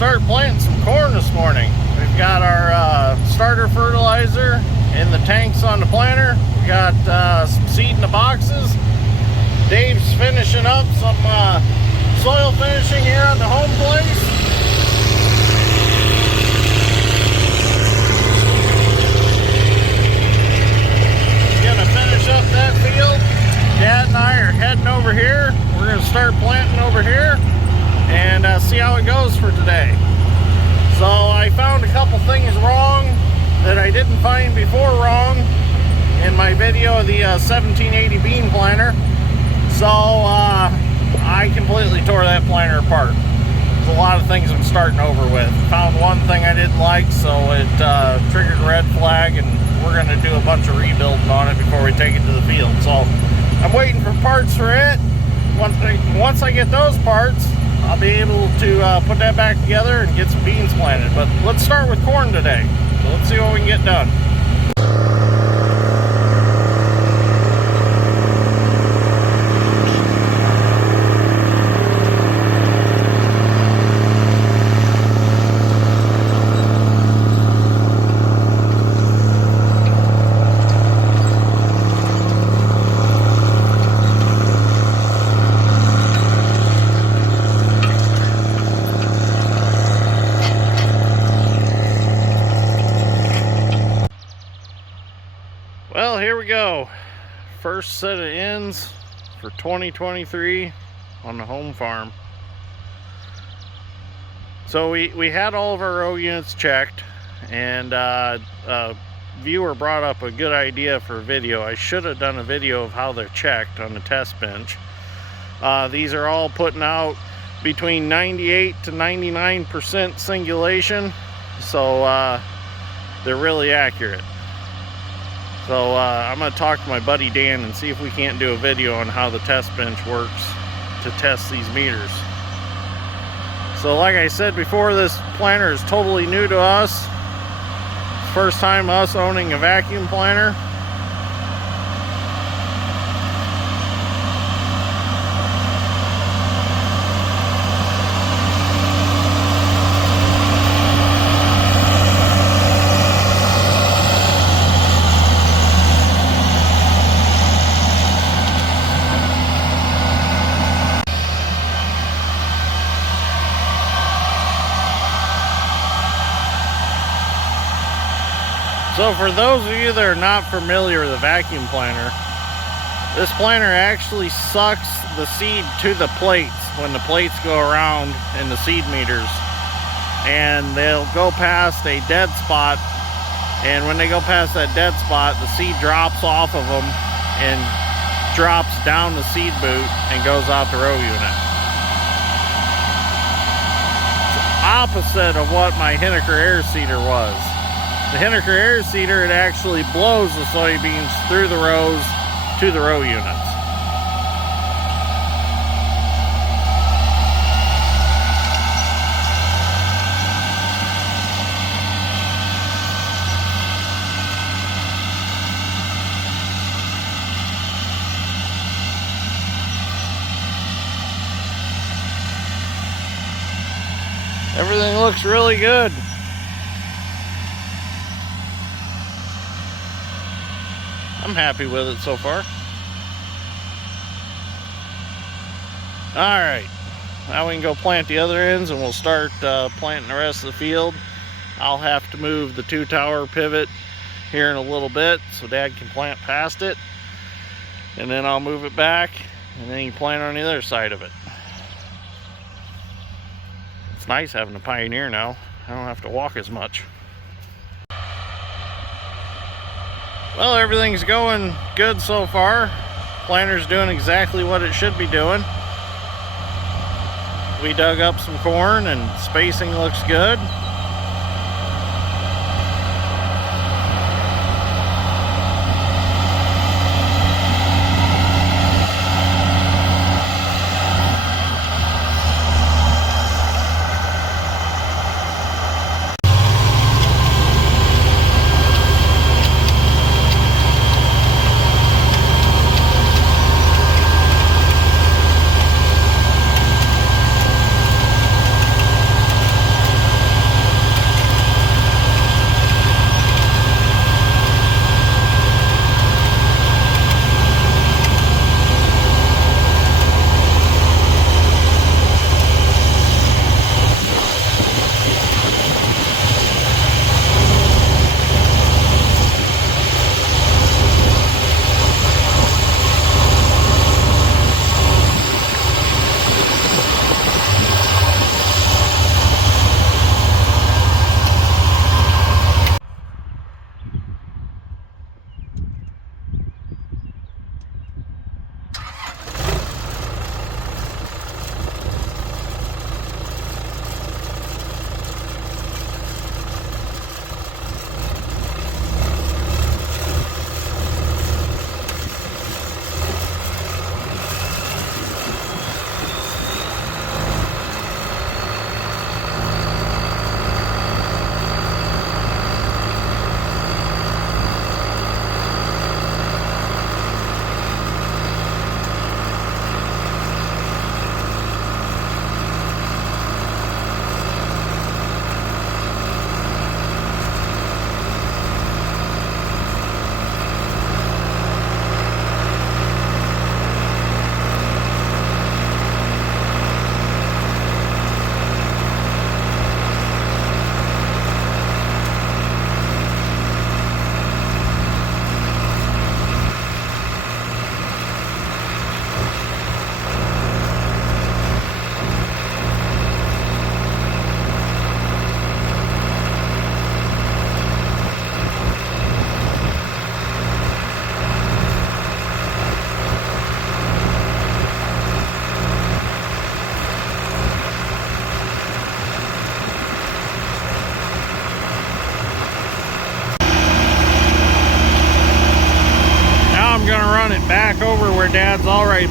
start planting some corn this morning. We've got our starter fertilizer in the tanks on the planter. We got some seed in the boxes. Dave's finishing up some soil finishing here on the home place. He's gonna finish up that field. Dad and I are heading over here. We're gonna start planting over here and see how it goes for today. So I found a couple things wrong that I didn't find before wrong in my video of the 1780 bean planter. So I completely tore that planter apart. There's a lot of things I'm starting over with. Found one thing I didn't like, so it triggered a red flag, and we're going to do a bunch of rebuilding on it before we take it to the field. So I'm waiting for parts for it. Once I get those parts, I'll be able to put that back together and get some beans planted. But let's start with corn today. So let's see what we can get done. Well, here we go. First set of ends for 2023 on the home farm. So we had all of our row units checked, and a viewer brought up a good idea for a video. I should have done a video of how they're checked on the test bench. These are all putting out between 98 to 99% singulation, so they're really accurate. So I'm going to talk to my buddy Dan and see if we can't do a video on how the test bench works to test these meters. So like I said before, this planter is totally new to us. First time us owning a vacuum planter. So for those of you that are not familiar with a vacuum planter, this planter actually sucks the seed to the plates when the plates go around in the seed meters, and they'll go past a dead spot, and when they go past that dead spot, the seed drops off of them and drops down the seed boot and goes out the row unit. It's opposite of what my Henniker air seeder was. The Henniker air seeder, it actually blows the soybeans through the rows to the row units. Everything looks really good. I'm happy with it so far. Alright, now we can go plant the other ends, and we'll start planting the rest of the field. I'll have to move the 2-tower pivot here in a little bit so Dad can plant past it, and then I'll move it back, and then he can plant on the other side of it. It's nice having a Pioneer now. I don't have to walk as much. Well, everything's going good so far. Planter's doing exactly what it should be doing. We dug up some corn and spacing looks good.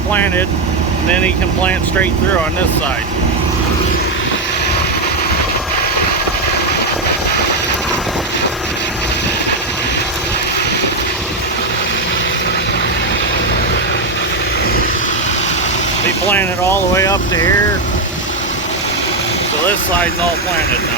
planted, and then he can plant straight through on this side. He planted all the way up to here, so this side's all planted now.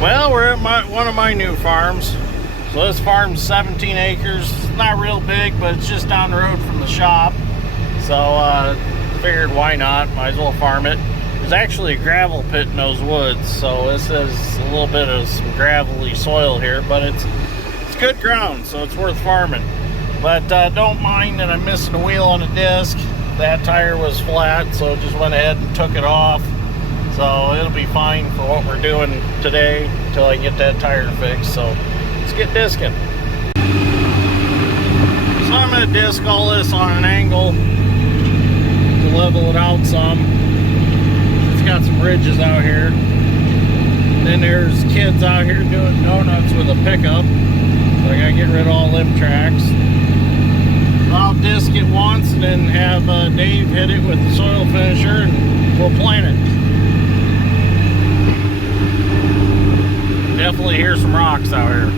Well, we're at one of my new farms. So this farm's 17 acres. It's not real big, but it's just down the road from the shop. So figured why not, might as well farm it. There's actually a gravel pit in those woods, so this is a little bit of some gravelly soil here, but it's good ground, so it's worth farming. But don't mind that I'm missing a wheel on the disc. That tire was flat, so just went ahead and took it off. So it'll be fine for what we're doing today until I get that tire fixed. So let's get discing. So I'm going to disc all this on an angle to level it out some. It's got some ridges out here. Then there's kids out here doing donuts with a pickup. So I got to get rid of all them tracks. I'll disc it once and then have Dave hit it with the soil finisher and we'll plant it. Definitely hear some rocks out here.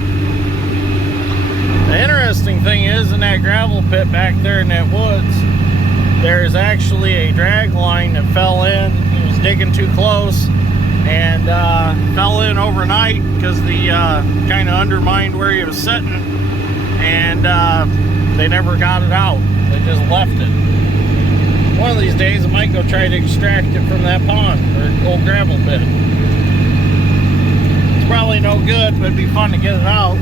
The interesting thing is, in that gravel pit back there in that woods, there's actually a drag line that fell in. He was digging too close and fell in overnight because the kind of undermined where he was sitting, and they never got it out. They just left it. One of these days I might go try to extract it from that pond or old gravel pit. Probably no good, but it'd be fun to get it out.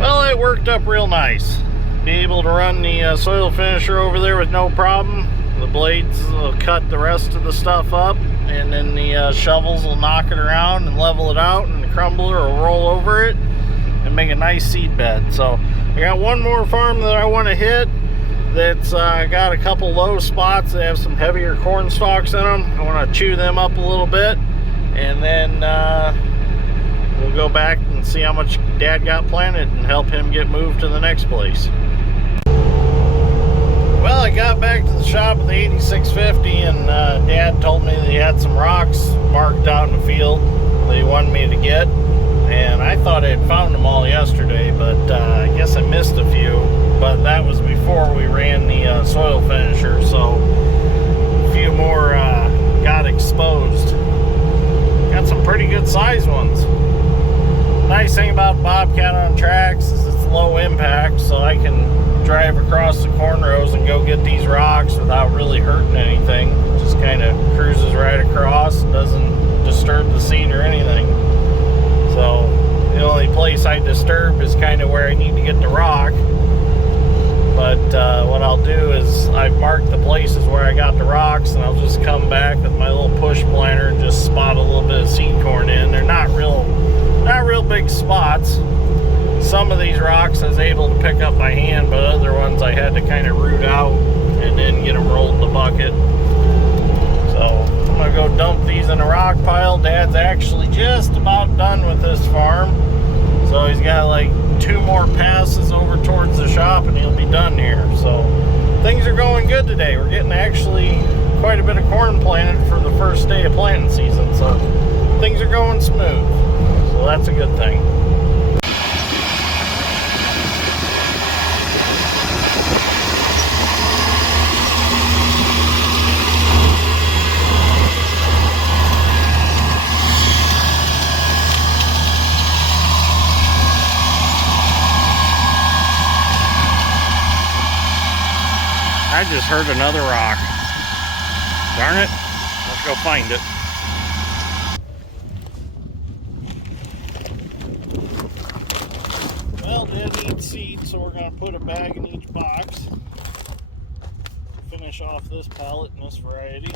Well, it worked up real nice. Be able to run the soil finisher over there with no problem. The blades will cut the rest of the stuff up, and then the shovels will knock it around and level it out, and the crumbler will roll over it and make a nice seed bed. So I got one more farm that I want to hit that's got a couple low spots that have some heavier corn stalks in them. I want to chew them up a little bit, and then we'll go back and see how much Dad got planted and help him get moved to the next place. Well, I got back to the shop with the 8650, and Dad told me that he had some rocks marked out in the field that he wanted me to get. And I thought I had found them all yesterday, but I guess I missed a few. But that was before we ran the soil finisher, so a few more got exposed. Got some pretty good sized ones. Nice thing about Bobcat on tracks is it's low impact, so I can drive across the corn rows and go get these rocks without really hurting anything. Just kind of cruises right across and doesn't disturb the seed or anything. So the only place I disturb is kind of where I need to get the rock. But what I'll do is I've marked the places where I got the rocks, and I'll just come back with my little push planter and just spot a little bit of seed corn in. They're not real big spots. Some of these rocks I was able to pick up by hand, but other ones I had to kind of root out and then get them rolled in the bucket. So I'm gonna go dump these in a rock pile. Dad's actually just about done with this farm, so he's got like 2 more passes over towards the shop and he'll be done here. So things are going good today. We're getting actually quite a bit of corn planted for the first day of planting season, so things are going smooth, so that's a good thing. just heard another rock. Darn it. Let's go find it. Well, Dad needs seed, so we're going to put a bag in each box. Finish off this pallet in this variety.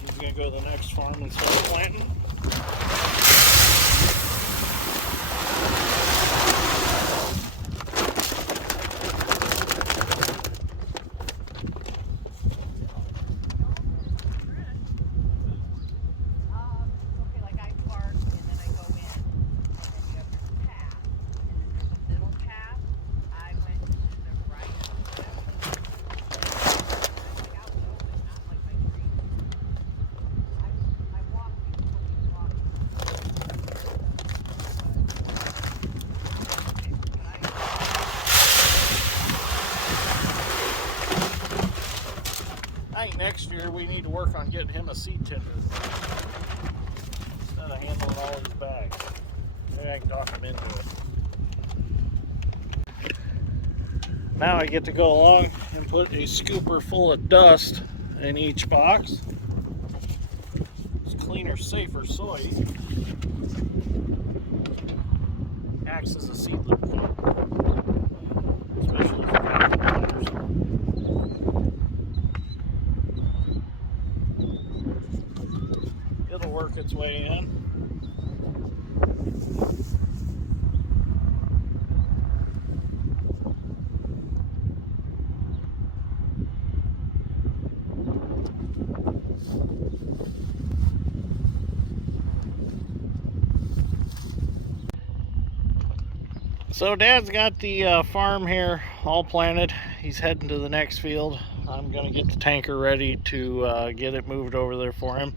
He's going to go to the next farm and start planting. I think next year we need to work on getting him a seed tender instead of handling all these bags. Maybe I can talk him into it. Now I get to go along and put a scooper full of dust in each box. It's cleaner, safer soy. Acts as a seedling coat, especially for planters. It'll work its way in. So Dad's got the farm here all planted. He's heading to the next field. I'm going to get the tanker ready to get it moved over there for him.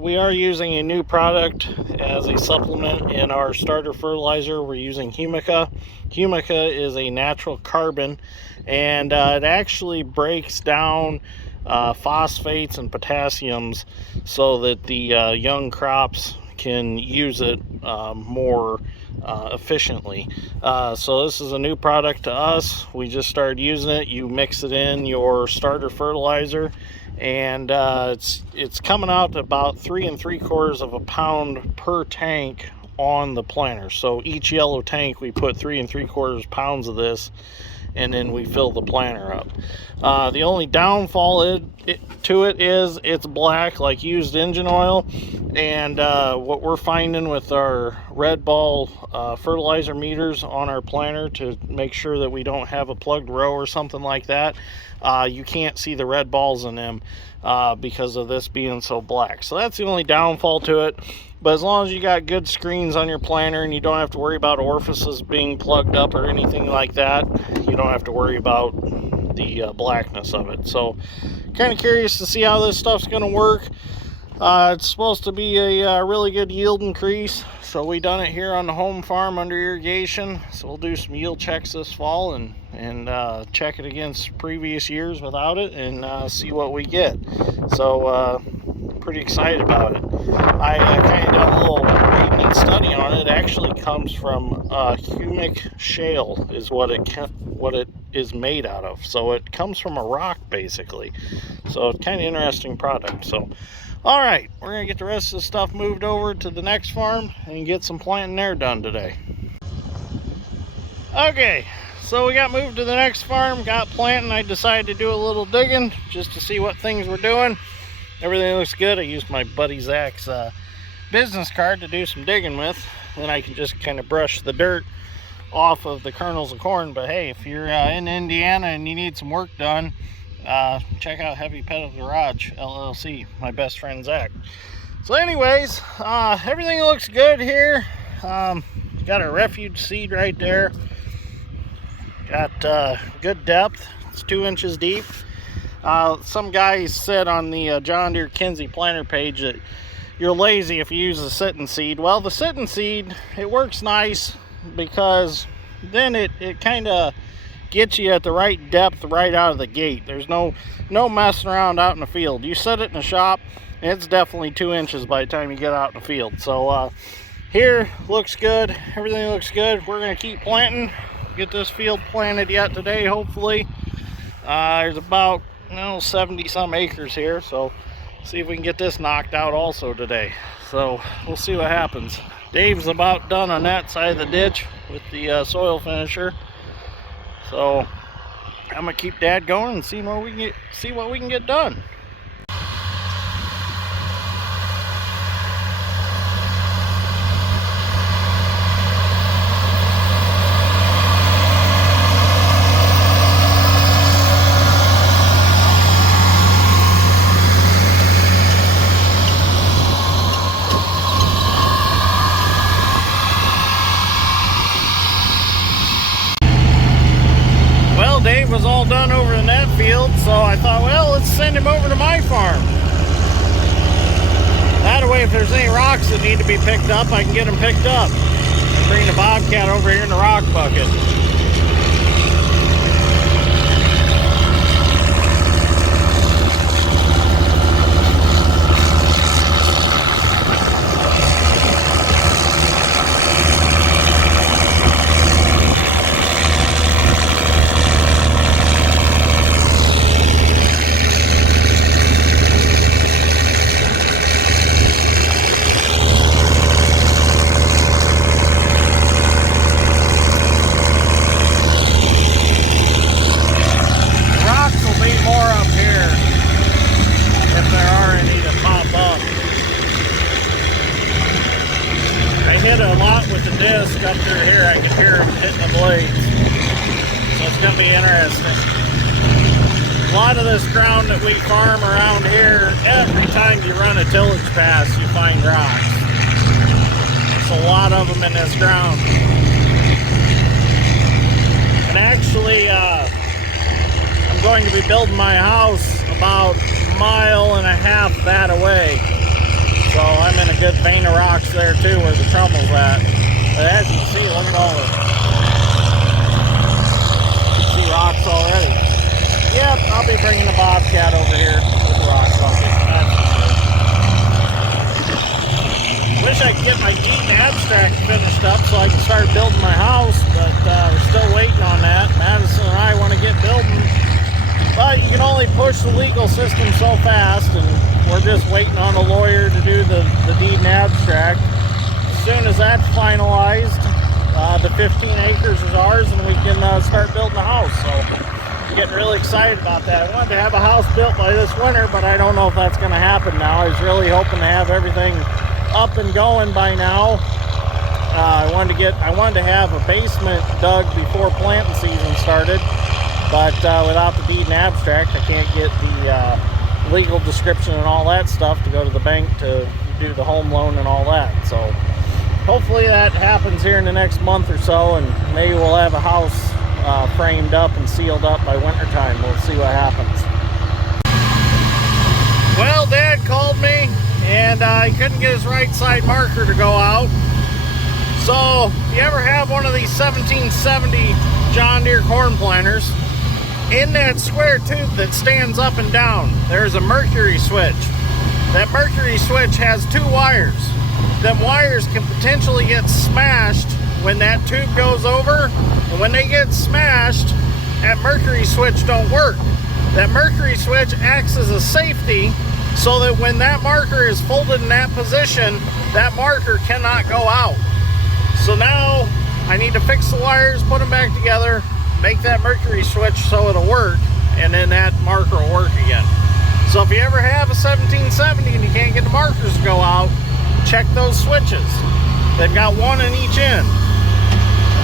We are using a new product as a supplement in our starter fertilizer. We're using Humica. Humica is a natural carbon, and it actually breaks down phosphates and potassiums so that the young crops can use it more efficiently. So this is a new product to us. We just started using it. You mix it in your starter fertilizer, and it's coming out to about 3 3/4 pounds per tank on the planter. So each yellow tank we put 3 3/4 pounds of this, and then we fill the planter up. The only downfall to it is it's black like used engine oil, and what we're finding with our red ball fertilizer meters on our planter to make sure that we don't have a plugged row or something like that, you can't see the red balls in them because of this being so black. So that's the only downfall to it. But as long as you got good screens on your planter and you don't have to worry about orifices being plugged up or anything like that, you don't have to worry about the blackness of it. So kind of curious to see how this stuff's going to work. It's supposed to be a really good yield increase. So we done it here on the home farm under irrigation. So we'll do some yield checks this fall and check it against previous years without it and see what we get. So pretty excited about it. I kind of done a little reading and study on it. It actually comes from humic shale is what it is made out of. So it comes from a rock basically. So it's kind of interesting product. So all right, we're gonna get the rest of the stuff moved over to the next farm and get some planting there done today. Okay, so we got moved to the next farm, got planting. I decided to do a little digging just to see what things we're doing. Everything looks good. I used my buddy Zach's business card to do some digging with. Then I can just kind of brush the dirt off of the kernels of corn. But hey, if you're in Indiana and you need some work done, check out Heavy Pedal Garage LLC, my best friend Zach. So anyways, everything looks good here. Got a refuge seed right there. Got good depth. It's 2 inches deep. Some guys said on the John Deere Kinsey planter page that you're lazy if you use the sitting seed. Well, the sitting seed, it works nice because then it kind of gets you at the right depth right out of the gate. There's no messing around out in the field. You set it in the shop, it's definitely 2 inches by the time you get out in the field. So here looks good. Everything looks good. We're going to keep planting. Get this field planted yet today, hopefully. There's about 70 some acres here, so see if we can get this knocked out also today. So we'll see what happens. Dave's about done on that side of the ditch with the soil finisher, so I'm gonna keep Dad going and see what we can get done. Dave was all done over in that field, so I thought, well, let's send him over to my farm. That way, if there's any rocks that need to be picked up, I can get them picked up and bring the Bobcat over here in the rock bucket. Disc up through here, I can hear them hitting the blades, so it's going to be interesting. A lot of this ground that we farm around here, every time you run a tillage pass, you find rocks. There's a lot of them in this ground. And actually, I'm going to be building my house about 1.5 miles that away. So I'm in a good vein of rocks there too, where the trouble's at. But as you can see, look at all the see rocks already. Yep, I'll be bringing the Bobcat over here with the rock bucket. That's for sure. Wish I could get my deed and abstract finished up so I can start building my house, but we're still waiting on that. Madison and I want to get building, but you can only push the legal system so fast, and we're just waiting on a lawyer to do the deed and abstract. As soon as that's finalized, the 15 acres is ours, and we can start building the house. So I'm getting really excited about that. I wanted to have a house built by this winter, but I don't know if that's going to happen now. I was really hoping to have everything up and going by now. I wanted to have a basement dug before planting season started, but without the deed and abstract, I can't get the legal description and all that stuff to go to the bank to do the home loan and all that. So hopefully that happens here in the next month or so, and maybe we'll have a house framed up and sealed up by winter time. We'll see what happens. Well, Dad called me, and he couldn't get his right side marker to go out. So if you ever have one of these 1770 John Deere corn planters, in that square tube that stands up and down, there's a mercury switch. That mercury switch has 2 wires. Them wires can potentially get smashed when that tube goes over, and when they get smashed, that mercury switch don't work. That mercury switch acts as a safety so that when that marker is folded in that position, that marker cannot go out. So now I need to fix the wires, put them back together, make that mercury switch so it'll work, and then that marker will work again. So if you ever have a 1770 and you can't get the markers to go out, check those switches. They've got one in each end.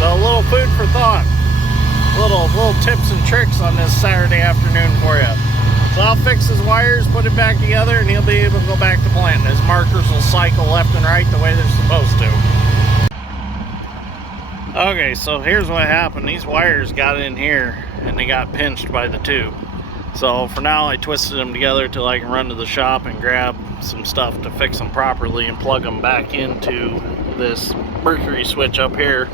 A little food for thought. Little tips and tricks on this Saturday afternoon for you. So I'll fix his wires, put it back together, and he'll be able to go back to planting. His markers will cycle left and right the way they're supposed to. Okay, so here's what happened. These wires got in here and they got pinched by the tube. So for now I twisted them together till I can run to the shop and grab some stuff to fix them properly and plug them back into this mercury switch up here.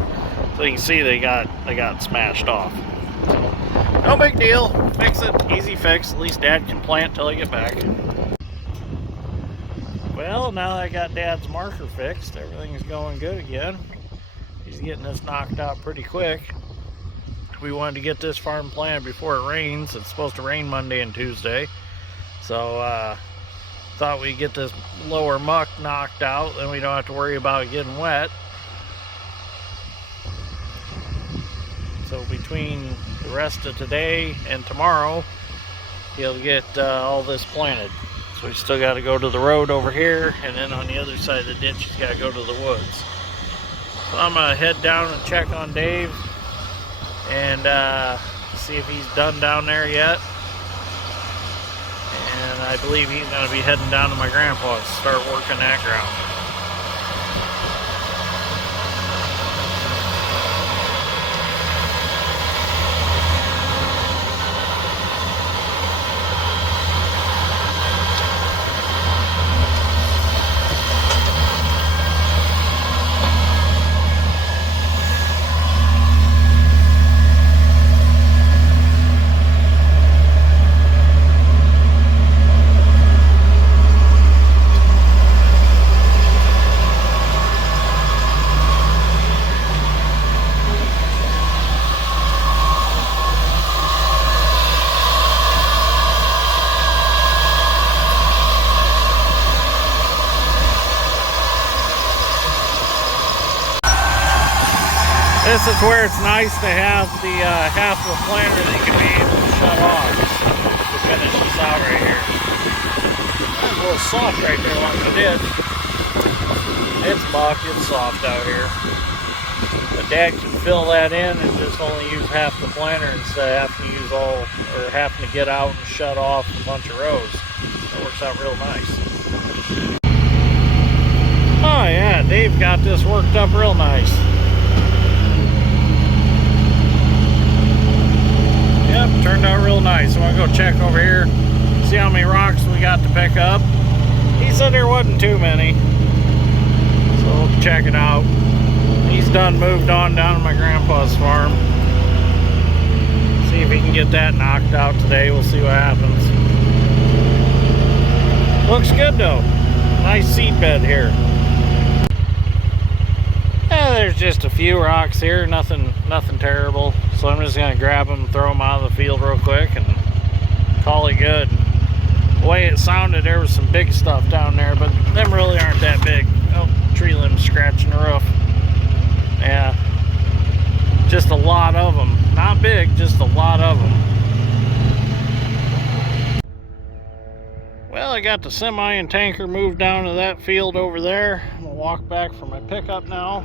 So you can see they got smashed off. So no big deal. Fix it, easy fix. At least Dad can plant till I get back. Well, now that I got Dad's marker fixed, everything is going good again. He's getting this knocked out pretty quick. we wanted to get this farm planted before it rains. It's supposed to rain Monday and Tuesday. So thought we'd get this lower muck knocked out, then we don't have to worry about it getting wet. So between the rest of today and tomorrow, he'll get all this planted. So we still got to go to the road over here, and then on the other side of the ditch he's got to go to the woods. So I'm gonna head down and check on Dave and see if he's done down there yet. And I believe he's gonna be heading down to my grandpa's to start working that ground. This is where it's nice to have the half of the planter that you can be able to shut off to finish this out right here. It's a little soft right there along the ditch. It's muck, it's soft out here. But Dad can fill that in and just only use half the planter instead of having to use all, or having to get out and shut off a bunch of rows. That works out real nice. Oh yeah, Dave got this worked up real nice. Yep, turned out real nice. So I'm gonna go check over here, see how many rocks we got to pick up. He said there wasn't too many, so we'll check it out. He's done moved on down to my grandpa's farm. See if he can get that knocked out today. We'll see what happens. Looks good though. Nice seed bed here. There's just a few rocks here, nothing terrible. So I'm just gonna grab them, throw them out of the field real quick, and call it good. The way it sounded, there was some big stuff down there, but them really aren't that big. Oh, tree limbs scratching the roof. Yeah, just a lot of them. Not big, just a lot of them. Well, I got the semi and tanker moved down to that field over there. I'm gonna walk back for my pickup now.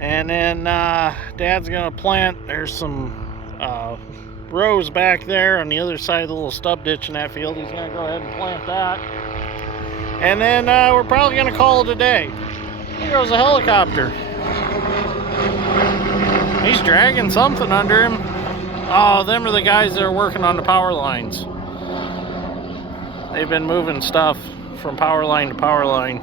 And then Dad's gonna plant, there's some rows back there on the other side of the little stub ditch in that field. He's gonna go ahead and plant that. And then we're probably gonna call it a day. Here goes a helicopter. He's dragging something under him. Oh, them are the guys that are working on the power lines. They've been moving stuff from power line to power line.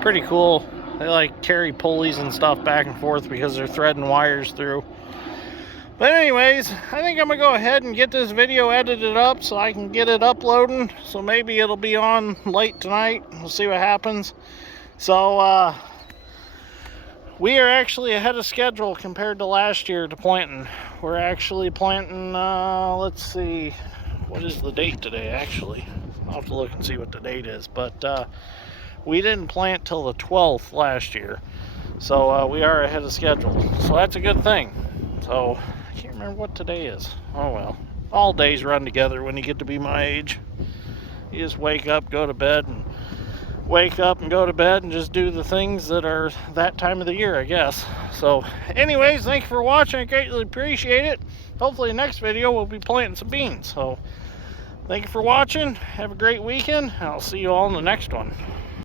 Pretty cool. They like carry pulleys and stuff back and forth because they're threading wires through. But anyways, I think I'm gonna go ahead and get this video edited up so I can get it uploading. So maybe it'll be on late tonight. We'll see what happens. So we are actually ahead of schedule compared to last year to planting. We're actually planting, let's see, what is the date today actually? I'll have to look and see what the date is. But we didn't plant till the 12th last year. So we are ahead of schedule. So that's a good thing. So I can't remember what today is. Oh well. All days run together when you get to be my age. You just wake up, go to bed, and wake up and go to bed and just do the things that are that time of the year, I guess. So anyways, thank you for watching. I greatly appreciate it. Hopefully the next video we'll be planting some beans. So thank you for watching. Have a great weekend. I'll see you all in the next one.